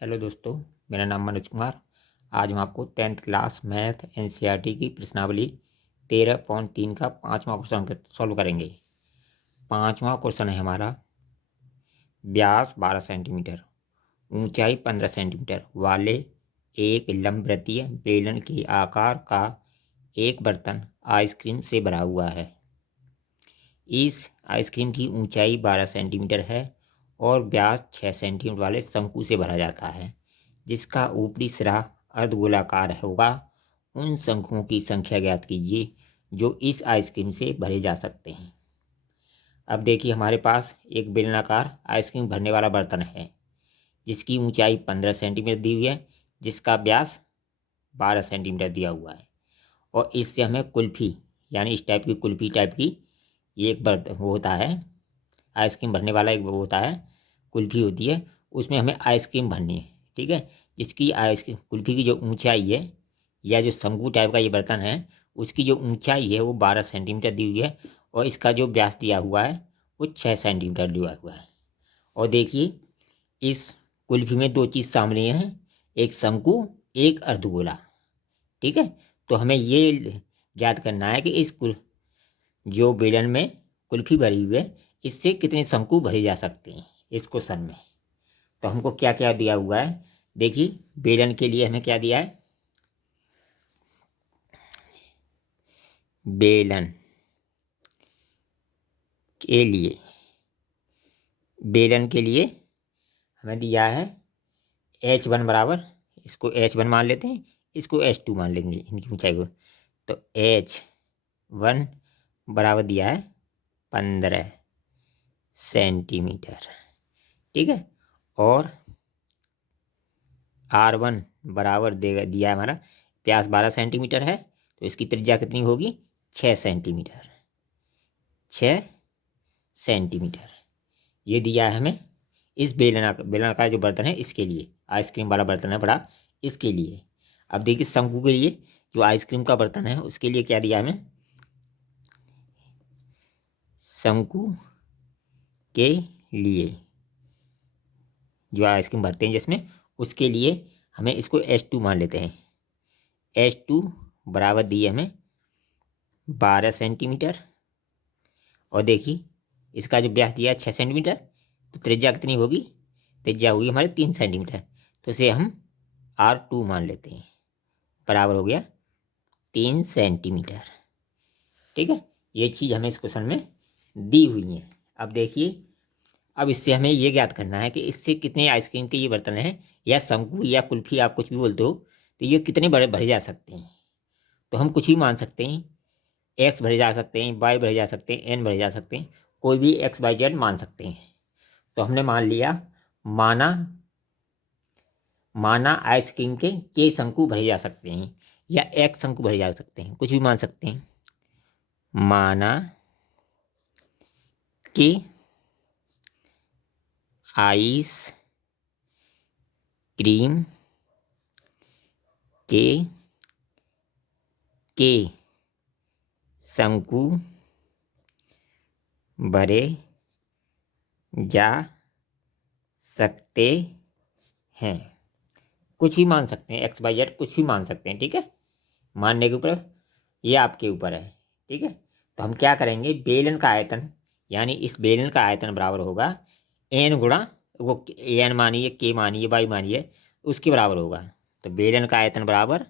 Hello दोस्तों, मेरा नाम मनोज कुमार। आज हम आपको 10th क्लास मैथ एनसीईआरटी की प्रश्नावली 13.3 का 5वां क्वेश्चन सॉल्व करेंगे। 5वां क्वेश्चन है हमारा, व्यास 12 सेंटीमीटर, ऊंचाई 15 सेंटीमीटर वाले एक लंबवृत्तीय बेलन के आकार का एक बर्तन आइसक्रीम से भरा हुआ है। इस आइसक्रीम की ऊंचाई 12 सेंटीमीटर है और व्यास 6 सेंटीमीटर वाले शंकु से भरा जाता है, जिसका ऊपरी सिरा अर्धगोलाकार होगा। उन शंकुओं की संख्या ज्ञात कीजिए जो इस आइसक्रीम से भरे जा सकते हैं। अब देखिए, हमारे पास एक बेलनाकार आइसक्रीम भरने वाला बर्तन है जिसकी ऊंचाई 15 सेंटीमीटर दी हुई है, जिसका व्यास 12 सेंटीमीटर दिया हुआ है। और इससे हमें कुल्फी, यानी इस टाइप की कुल्फी टाइप की ये एक बर्तन वो होता है, आइसक्रीम भरने वाला एक वो होता है, कुल्फी होती है, उसमें हमें आइसक्रीम भरनी है। ठीक है, जिसकी आइसक्रीम कुल्फी की जो ऊंचाई है, या जो शंकु टाइप का ये बर्तन है, उसकी जो ऊंचाई है वो 12 सेंटीमीटर दी हुई है और इसका जो व्यास दिया हुआ है वो 6 सेंटीमीटर दिया हुआ है। और देखिए, इस कुल्फी में दो चीज़ शामिल हैं, एक शंकु, एक अर्धगोला। ठीक है, तो हमें ये ज्ञात करना है कि जो बेलन में कुल्फी भरी हुई है, इससे कितने शंकु भरे जा सकते हैं इस क्वेश्चन में। तो हमको क्या क्या दिया हुआ है, देखिए बेलन के लिए हमें क्या दिया है। बेलन के लिए बेलन के लिए हमें दिया है H1 बराबर, इसको H1 मान लेते हैं, इसको H2 मान लेंगे इनकी ऊंचाई को। तो H1 बराबर दिया है 15 सेंटीमीटर। ठीक है, और R1 बराबर दिया है हमारा, व्यास 12 सेंटीमीटर है, तो इसकी त्रिज्या कितनी होगी, 6 सेंटीमीटर। 6 सेंटीमीटर ये दिया है हमें इस बेलनाकार जो बर्तन है इसके लिए, आइसक्रीम वाला बर्तन है बड़ा, इसके लिए। अब देखिए शंकु के लिए, जो आइसक्रीम का बर्तन है उसके लिए क्या दिया हमें, शंकु के लिए जो आइसक्रीम भरते हैं जिसमें, उसके लिए हमें इसको H2 मान लेते हैं। H2 बराबर दिए हमें 12 सेंटीमीटर। और देखिए इसका जो व्यास दिया है 6 सेंटीमीटर, तो त्रिज्या कितनी होगी, त्रिज्या होगी हमारे 3 सेंटीमीटर, तो इसे हम R2 मान लेते हैं, बराबर हो गया 3 सेंटीमीटर। ठीक है, ये चीज़ हमें इस क्वेश्चन में दी हुई है। अब देखिए, अब इससे हमें ये ज्ञात करना है कि इससे कितने आइसक्रीम के ये बर्तन हैं, या शंकु या कुल्फी आप कुछ भी बोलते हो, तो ये कितने बड़े भरे जा सकते हैं। तो हम कुछ भी मान सकते हैं, एक्स भरे जा सकते हैं, वाई भरे जा सकते हैं, एन भरे जा सकते हैं, कोई भी एक्स वाई जेड मान सकते हैं। तो हमने मान लिया, माना माना आइसक्रीम के शंकु भरे जा सकते हैं, या एक शंकु भरे जा सकते हैं, कुछ भी मान सकते हैं। माना कि आइस क्रीम के शंकु भरे जा सकते हैं। कुछ भी मान सकते हैं, एक्स वाई जेड कुछ भी मान सकते हैं। ठीक है, मानने के ऊपर ये आपके ऊपर है। ठीक है, तो हम क्या करेंगे, बेलन का आयतन, यानी इस बेलन का आयतन बराबर होगा एन गुणा, वो एन मानिए, के मानिए, वाई मानिए, उसके बराबर होगा। तो बेलन का आयतन बराबर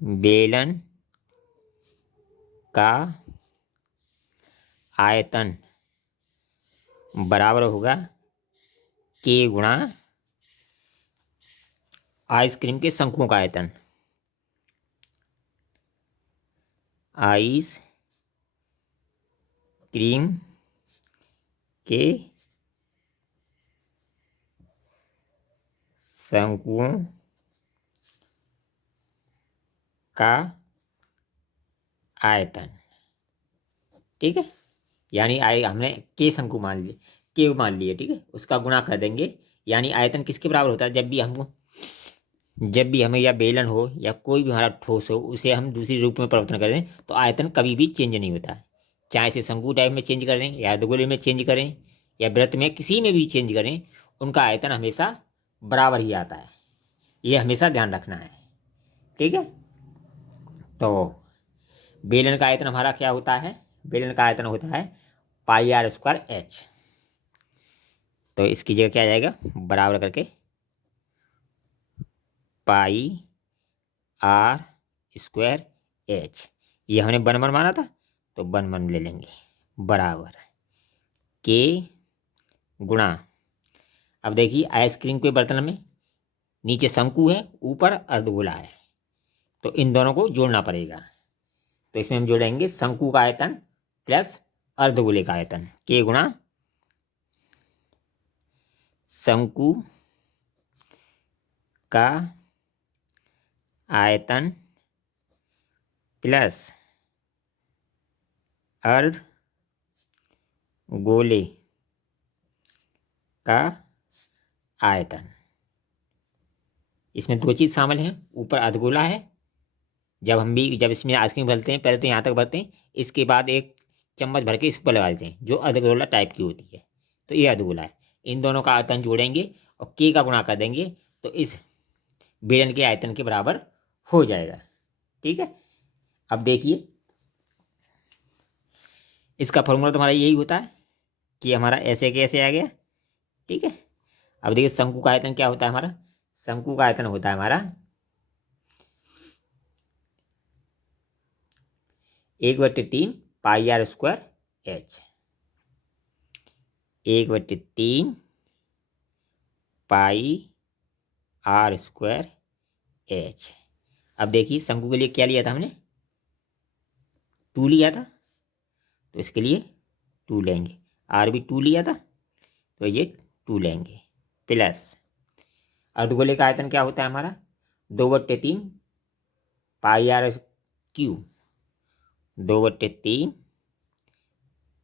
बेलन का आयतन बराबर होगा के गुणा आइसक्रीम के शंकुओं का आयतन। आइस क्रीम के शंकुओं का आयतन। ठीक है, यानी हमने के शंकु मान लिए, के मान लिए। ठीक है, उसका गुणा कर देंगे, यानी आयतन किसके बराबर होता है, जब भी हमें या बेलन हो या कोई भी हमारा ठोस हो, उसे हम दूसरी रूप में परिवर्तन करें तो आयतन कभी भी चेंज नहीं होता है। चाहे इसे शंकु टाइप में चेंज करें, या अर्धगोले में चेंज करें, या वृत्त में, किसी में भी चेंज करें, उनका आयतन हमेशा बराबर ही आता है, ये हमेशा ध्यान रखना है। ठीक है, तो बेलन का आयतन हमारा क्या होता है, बेलन का आयतन होता है पाई आर स्क्वायर एच। तो इसकी जगह क्या आ जाएगा, बराबर करके पाई आर स्क्वायर एच, ये हमने वन वन माना था तो वन वन ले लेंगे, बराबर के गुणा, अब देखिए आइसक्रीम के बर्तन में नीचे शंकु है, ऊपर अर्धगोला है, तो इन दोनों को जोड़ना पड़ेगा। तो इसमें हम जोड़ेंगे शंकु का आयतन प्लस अर्धगोले का आयतन, के गुणा शंकु का आयतन प्लस अर्धगोले का आयतन। इसमें दो चीज़ शामिल है, ऊपर अर्धगोला है, जब इसमें आइसक्रीम भरते हैं पहले तो यहाँ तक भरते हैं, इसके बाद एक चम्मच भर के इस पर लगा देते हैं जो अर्धगोला टाइप की होती है, तो ये अर्धगोला है। इन दोनों का आयतन जोड़ेंगे और के का गुणा कर देंगे तो इस बेलन के आयतन के बराबर हो जाएगा। ठीक है, अब देखिए इसका फॉर्मूला तुम्हारा यही होता है कि हमारा ऐसे कैसे आ गया। ठीक है, अब देखिए शंकु का आयतन क्या होता है हमारा, शंकु का आयतन होता है हमारा 1/3 pi r square h, 1/3 pi r square h. अब देखिए शंकु के लिए क्या लिया था हमने, 2 लिया था, तो इसके लिए 2 लेंगे, आर भी 2 लिया था तो ये 2 लेंगे, प्लस अर्धगोले का आयतन क्या होता है हमारा 2/3 pi r cube, 2/3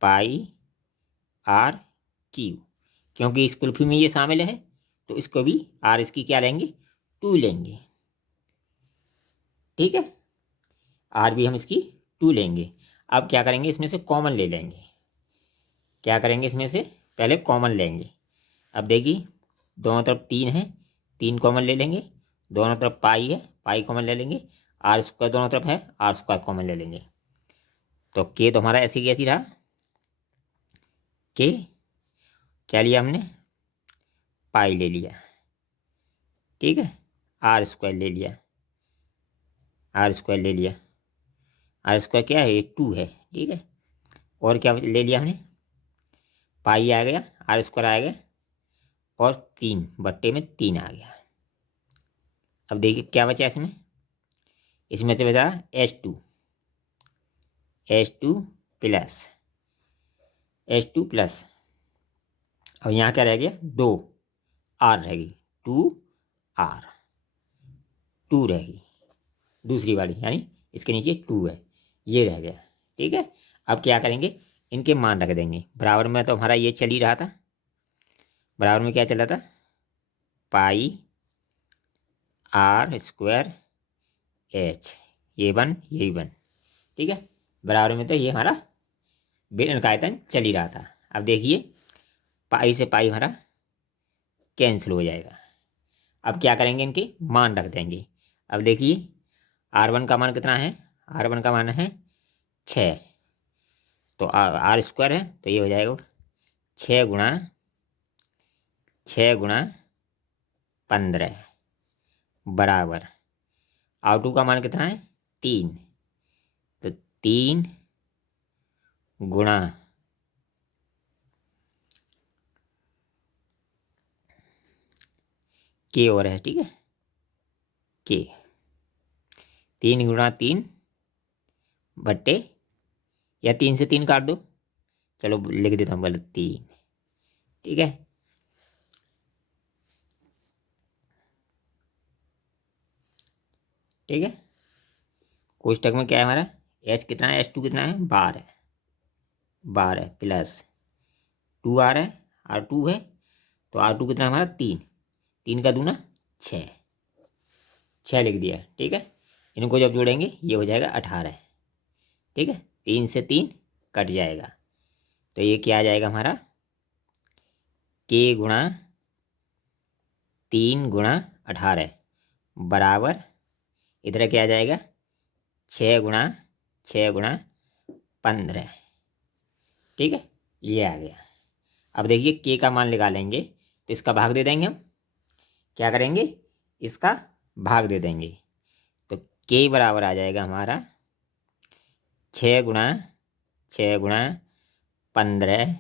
pi r cube, क्योंकि इस कुल्फी में ये शामिल है तो इसको भी आर इसकी क्या लेंगे 2 लेंगे। ठीक है, आर भी हम इसकी 2 लेंगे। अब क्या करेंगे, इसमें से कॉमन ले लेंगे, क्या करेंगे इसमें से पहले कॉमन लेंगे। अब देखिए दोनों तरफ 3 है, 3 कॉमन ले लेंगे, दोनों तरफ पाई है, पाई कॉमन ले लेंगे, आर स्क्वायर दोनों तरफ है, आर स्क्वायर कॉमन ले लेंगे। तो के तो हमारा ऐसे की ऐसी रहा, के क्या लिया हमने पाई ले लिया। ठीक है, आर स्क्वायर ले लिया, आर स्क्वायर ले लिया, आर स्क्वायर क्या है 2 है। ठीक है, और क्या ले लिया हमने पाई आ गया, आर स्क्वायर आ गया और 3/3 आ गया। अब देखिए क्या बचा इसमें, इसमें से बचा H2, H2 plus H2 plus, अब यहाँ क्या रह गया 2 आर रहेगी, 2 आर 2 रहेगी दूसरी वाली, यानी इसके नीचे 2 है, ये रह गया। ठीक है, अब क्या करेंगे इनके मान रख देंगे बराबर में, तो हमारा ये चल ही रहा था, बराबर में क्या चल रहा था पाई आर स्क्वायर एच, ये 1 ये 1। ठीक है, बराबर में तो ये हमारा बेलन का आयतन चल ही रहा था। अब देखिए पाई से पाई हमारा कैंसिल हो जाएगा, अब क्या करेंगे इनके मान रख देंगे। अब देखिए R1 का मान कितना है, R1 का मान है 6, तो आर स्क्वायर है तो ये हो जाएगा 6 × 15 बराबर R2 का मान कितना है 3, तो 3 गुणा के और है। ठीक है, के 3 × 3 या 3 से 3 काट दो, चलो लिख देता हूँ गलत 3। ठीक है, ठीक है, कोष्टक में क्या है हमारा एच कितना है, H2 कितना है 12, 12 प्लस 2 आ रहा है, R2 है तो R2 कितना है हमारा 3, 3 का दूना 6, 6 लिख दिया। ठीक है, इनको जब जोड़ेंगे ये हो जाएगा 18। ठीक है, 3 से 3 कट जाएगा, तो ये क्या आ जाएगा हमारा के गुणा 3 गुणा 18 बराबर, इधर क्या आ जाएगा, 6 गुणा 15। ठीक है, ये आ गया। अब देखिए के का मान निकालेंगे तो इसका भाग दे देंगे हम। क्या करेंगे, इसका भाग दे देंगे। तो के बराबर आ जाएगा हमारा 6 गुणा 15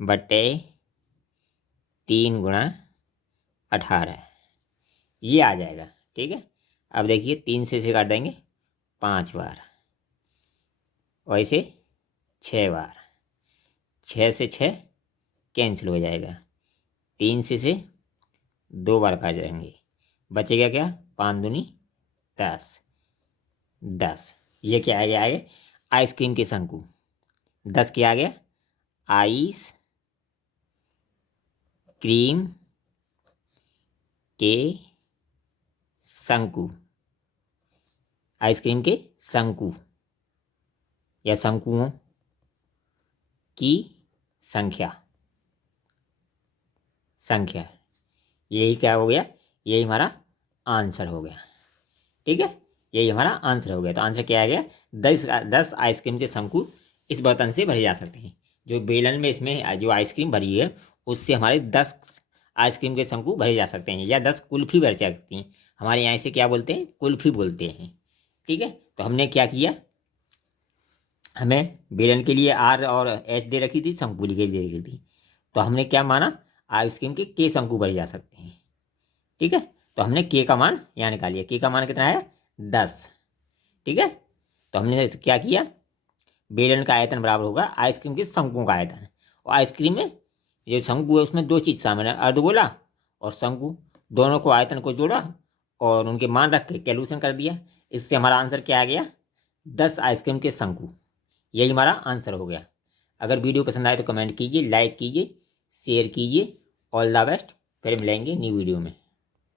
बटे 3 गुणा 18, ये आ जाएगा। ठीक है, अब देखिए 3 से काट देंगे 5 बार, वैसे 6 बार, 6 से 6 कैंसिल हो जाएगा, 3 से 2 बार काट जाएंगे, बचेगा क्या, 5 दूनी 10, 10। ये क्या आ गया, आगे आइसक्रीम के शंकु, 10 क्या आ गया, आइस क्रीम के शंकु, आइसक्रीम के शंकु या शंकुओं की संख्या, यही क्या हो गया, यही हमारा आंसर हो गया। ठीक है, यही हमारा आंसर हो गया। तो आंसर क्या आ गया, 10 आइसक्रीम के शंकु इस बर्तन से भरे जा सकते हैं। जो बेलन में इसमें जो आइसक्रीम भरी है उससे हमारे 10 आइसक्रीम के शंकु भरे जा सकते हैं, या 10 कुल्फी भर सकती हैं। हमारे यहाँ इसे क्या बोलते हैं, कुल्फी बोलते हैं। ठीक है, तो हमने क्या किया, हमें बेलन के लिए आर और एच दे रखी थी, शंकु के लिए दे रखी थी, तो हमने क्या माना, आइसक्रीम के शंकु भरे जा सकते हैं। ठीक है, तो हमने के का मान यहाँ निकालिए, के का मान कितना है, 10। ठीक है, तो हमने क्या किया, बेलन का आयतन बराबर होगा आइसक्रीम के शंकुओं का आयतन, और आइसक्रीम में जो शंकु है उसमें 2 चीज़ शामिल है, अर्धगोला और शंकु, दोनों को आयतन को जोड़ा और उनके मान रख के कैलकुलेशन कर दिया। इससे हमारा आंसर क्या आ गया, 10 आइसक्रीम के शंकु, यही हमारा आंसर हो गया। अगर वीडियो पसंद आए तो कमेंट कीजिए, लाइक कीजिए, शेयर कीजिए। ऑल द बेस्ट, फिर मिलेंगे न्यू वीडियो में।